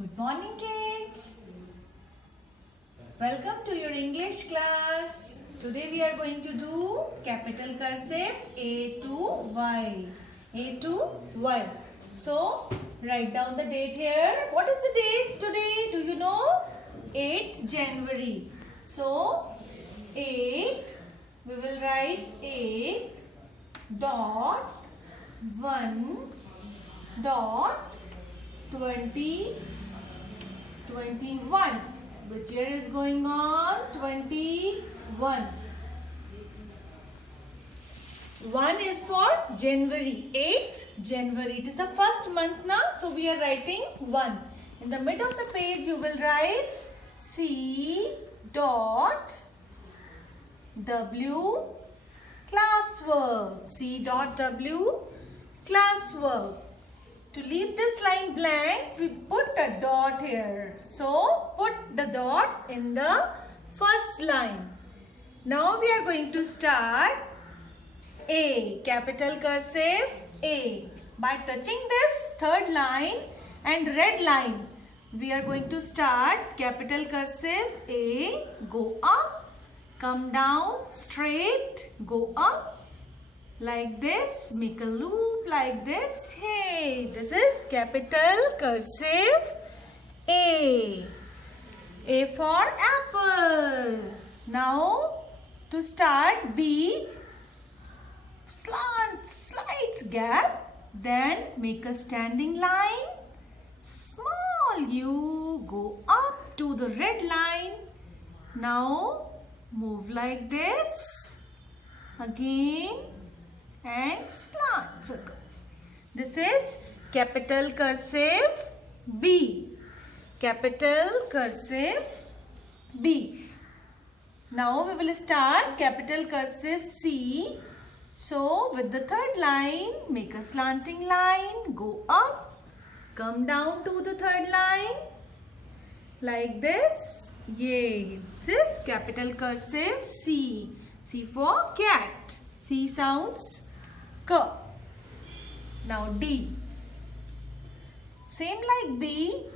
Good morning, kids. Welcome to your English class. Today we are going to do capital cursive A to Y. A to Y. So, write down the date here. What is the date today? Do you know? 8th January. So, 8, we will write 8 dot 1 dot 2021. Which year is going on? 21. 1 is for January. 8th January. It is the first month now. So we are writing 1. In the middle of the page you will write C dot W classwork. C dot W classwork. To leave this line blank, we put a dot here. So, put the dot in the first line. Now, we are going to start A, capital cursive A. By touching this third line and red line, we are going to start capital cursive A, go up, come down, straight, go up. Like this, make a loop like this. Hey, this is capital cursive A. A for apple. Now, to start B, slight gap. Then make a standing line. Small U, go up to the red line. Now, move like this. Again. And slant circle. This is capital cursive B. Capital cursive B. Now we will start capital cursive C. So with the third line, make a slanting line, go up, come down to the third line. Like this. Yay. This is capital cursive C. C for cat. C sounds K. Now D. Same like B.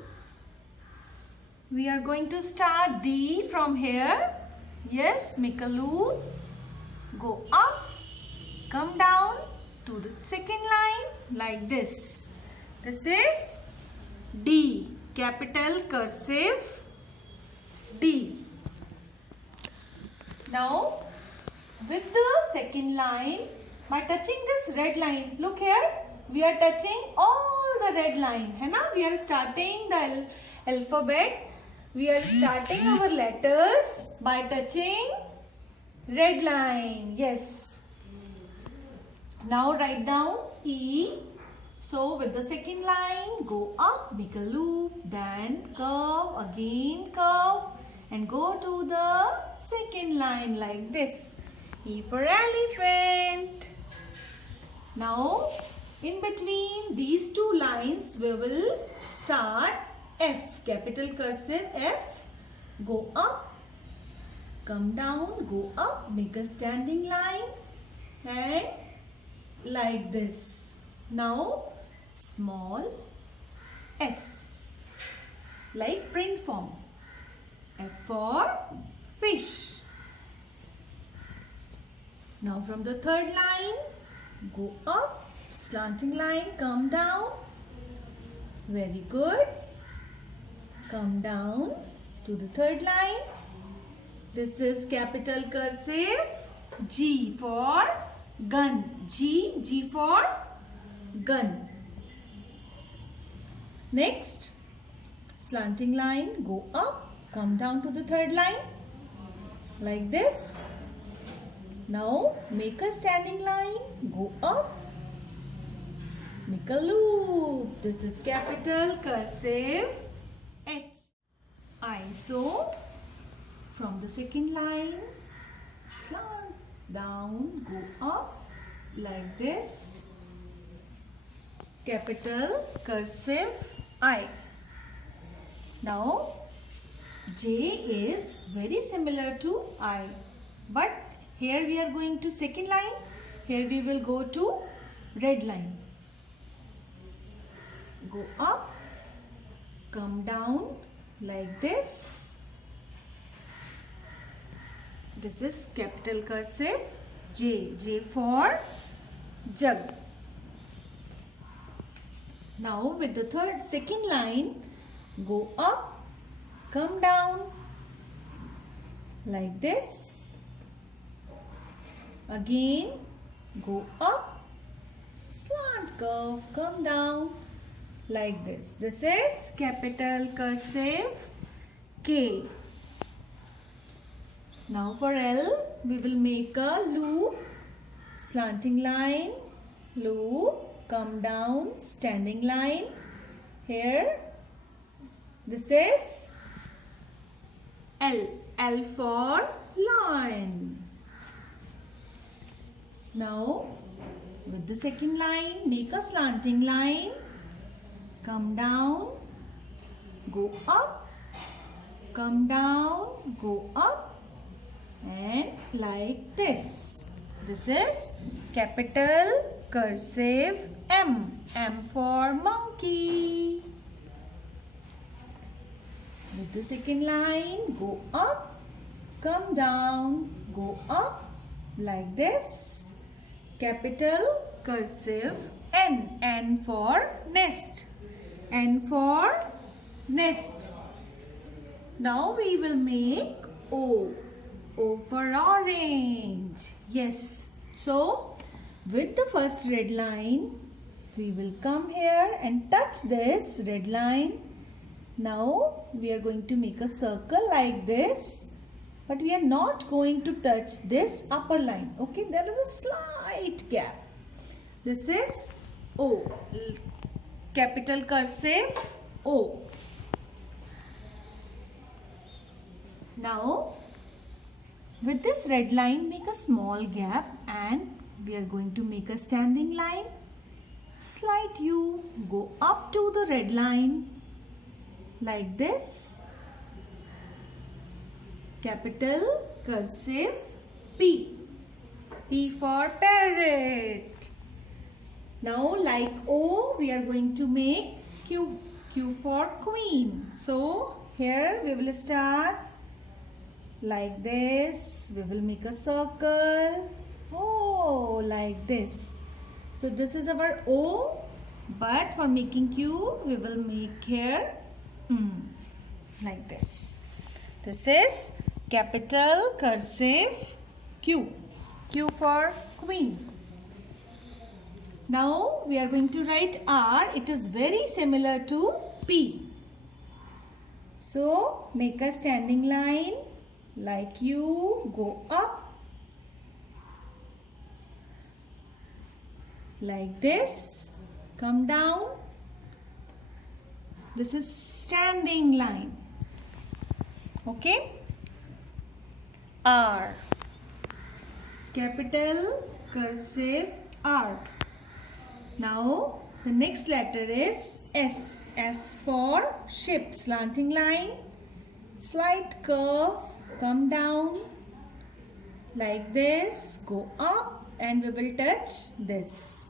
We are going to start D from here. Yes, make a loop. Go up. Come down to the second line like this. This is D. Capital cursive D. Now, with the second line, by touching this red line, look here, we are touching all the red line. है ना? We are starting the alphabet. We are starting our letters by touching red line. Yes. Now write down E. So with the second line, go up, make a loop, then curve, again curve, and go to the second line like this. E for elephant. Now, in between these two lines, we will start F, capital cursive F. Go up, come down, go up, make a standing line, and like this. Now, small S, like print form. F for fish. Now from the third line, go up, slanting line, come down. Very good. Come down to the third line. This is capital cursive G for gun. G for gun. Next, slanting line, go up, come down to the third line. Like this. Now, make a standing line, go up, make a loop. This is capital cursive H. I. So, from the second line, slant down, go up, like this. Capital cursive I. Now, J is very similar to I, but here we are going to second line. Here we will go to red line. Go up, come down like this. This is capital cursive J. J for jug. Now with the second line, go up, come down like this. Again, go up, slant curve, come down like this. This is capital cursive K. Now for L, we will make a loop, slanting line, loop, come down, standing line. Here, this is L. L for lion. Now, with the second line, make a slanting line, come down, go up, come down, go up, and like this. This is capital cursive M. M for monkey. With the second line, go up, come down, go up, like this. Capital cursive N. N for nest. N for nest. Now we will make O. O for orange. Yes. So with the first red line, we will come here and touch this red line. Now we are going to make a circle like this. But we are not going to touch this upper line. Okay, there is a slight gap. This is O. Capital cursive O. Now, with this red line, make a small gap and we are going to make a standing line. Slight U. Go up to the red line like this. Capital cursive P. P for parrot. Now like O, we are going to make Q. Q for queen. So here we will start like this. We will make a circle. Oh, like this. So this is our O. But for making Q, we will make here like this. This is capital cursive Q. Q for queen. Now we are going to write R. It is very similar to P. So make a standing line like U. Go up like this. Come down. This is standing line. Okay. R. Capital cursive R. Now the next letter is S. S for ship. Slanting line. Slight curve. Come down like this. Go up and we will touch this.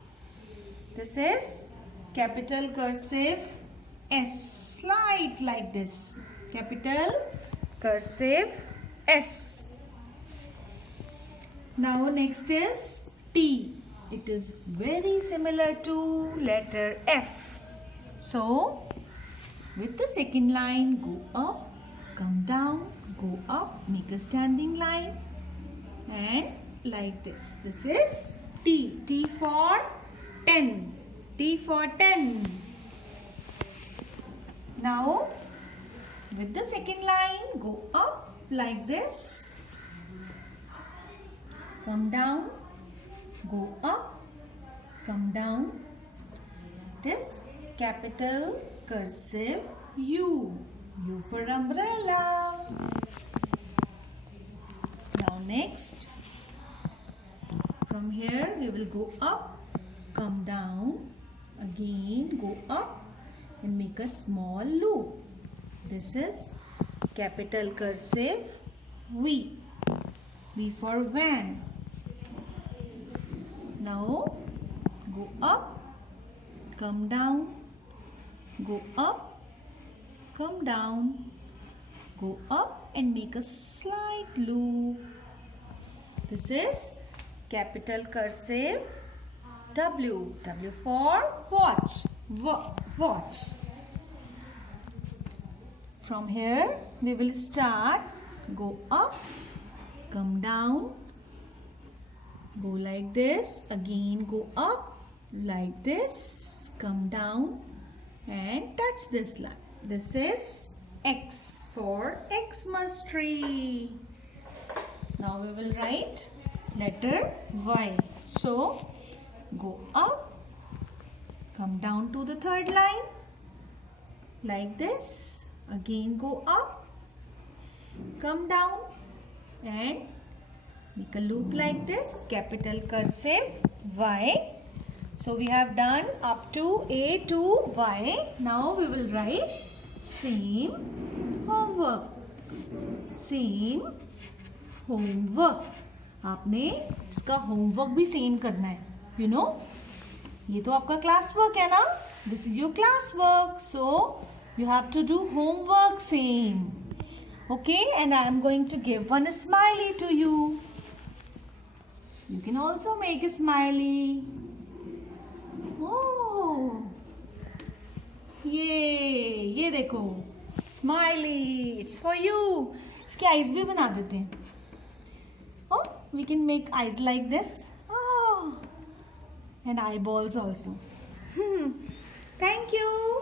This is capital cursive S. Slight like this. Capital cursive S. Now next is T. It is very similar to letter F. So with the second line, go up, come down, go up, make a standing line and like this. This is T. T for 10. T for 10. Now with the second line, go up like this. Come down, go up, come down. This capital cursive U. U for umbrella. Now next, from here we will go up, come down, again go up and make a small loop. This is capital cursive V. V for van. Now go up, come down, go up come down, go up and make a slight loop. This is capital cursive W. W for watch. Watch. From here we will start. Go up, come down, go like this, again go up like this, come down and touch this line. This is X for Xmas tree. Now we will write letter Y. So go up, come down to the third line like this, again go up, come down and make a loop like this, capital cursive Y. So we have done up to A to Y. Now we will write same homework. Same homework. आपने इसका homework भी same करना है. You know? ये तो आपका class work है ना? This is your class work. So you have to do homework same. Okay, and I am going to give one smiley to you. You can also make a smiley. Oh, ये देखो smiley. It's for you. इसके eyes भी बना देते हैं. Oh, we can make eyes like this. Oh, and eyeballs also. Thank you.